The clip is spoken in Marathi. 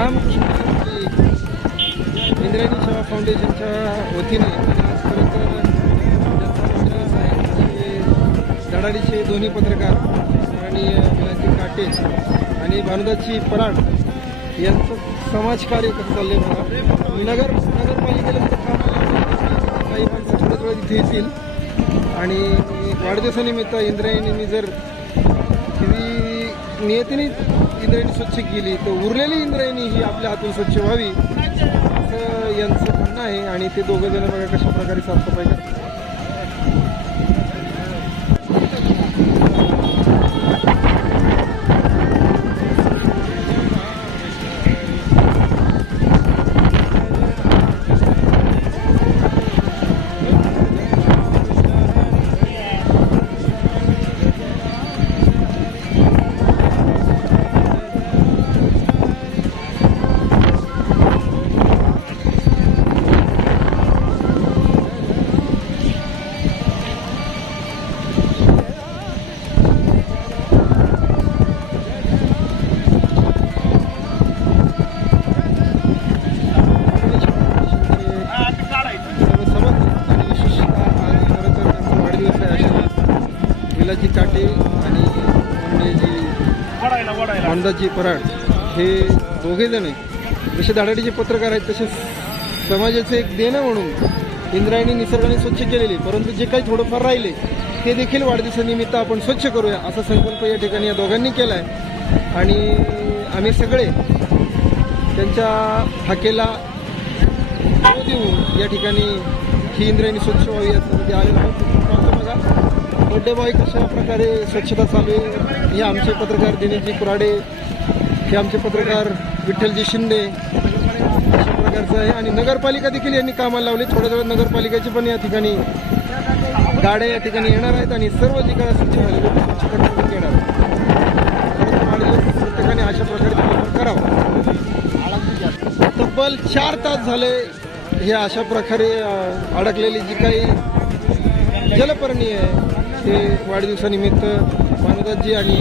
काम. इंद्रायणी सेवा फाउंडेशनच्या वतीने आजपर्यंत जनता धडाडीचे दोन्ही पत्रकार आणि विलाजी काटे आणि भानुदाची पराड यांचं समाजकार्य कसं चालले मला नगर नगरपालिकेला काही माणसं थोडं थोडं तिथे येतील. आणि वाढदिवसानिमित्त इंद्रायणींनी जर ती नियतीने इंद्रायणी स्वच्छ केली तर उरलेली इंद्रायणी ही आपल्या हातून स्वच्छ व्हावी असं यांचं म्हणणं आहे. आणि ते दोघं जण बघा कशा प्रकारे साफसफाई करतात. काटे आणि जी मंदाजी पराड हे दोघेजण जसे धाडाडीचे पत्रकार आहेत तसेच समाजाचे एक देणं म्हणून इंद्रायणी निसर्गाने स्वच्छ केलेले परंतु जे काही थोडंफार राहिले ते देखील वाढदिवसानिमित्त आपण स्वच्छ करूया असा संकल्प या ठिकाणी या दोघांनी केला आहे आणि आम्ही सगळे त्यांच्या हाकेला देऊन या ठिकाणी ही इंद्रायणी स्वच्छ व्हावी यासाठी आलेलं आहोत. बघा. बड्डे कशा प्रकारे स्वच्छता चालू आहे हे आमचे पत्रकार दिनेशजी कुराडे हे आमचे पत्रकार विठ्ठलजी शिंदे अशा प्रकारचं आहे. आणि नगरपालिका देखील यांनी कामाला लावले. थोड्या थोड्या नगरपालिकेची पण या ठिकाणी गाड्या या ठिकाणी येणार आहेत आणि सर्व जे काय स्वच्छ झालेले स्वच्छ येणार प्रत्येकाने अशा प्रकारे करावं. तब्बल चार तास झाले हे अशा प्रकारे अडकलेली जी काही जलपर्णी आहे ते वाढदिवसानिमित्त भानुदासजी आणि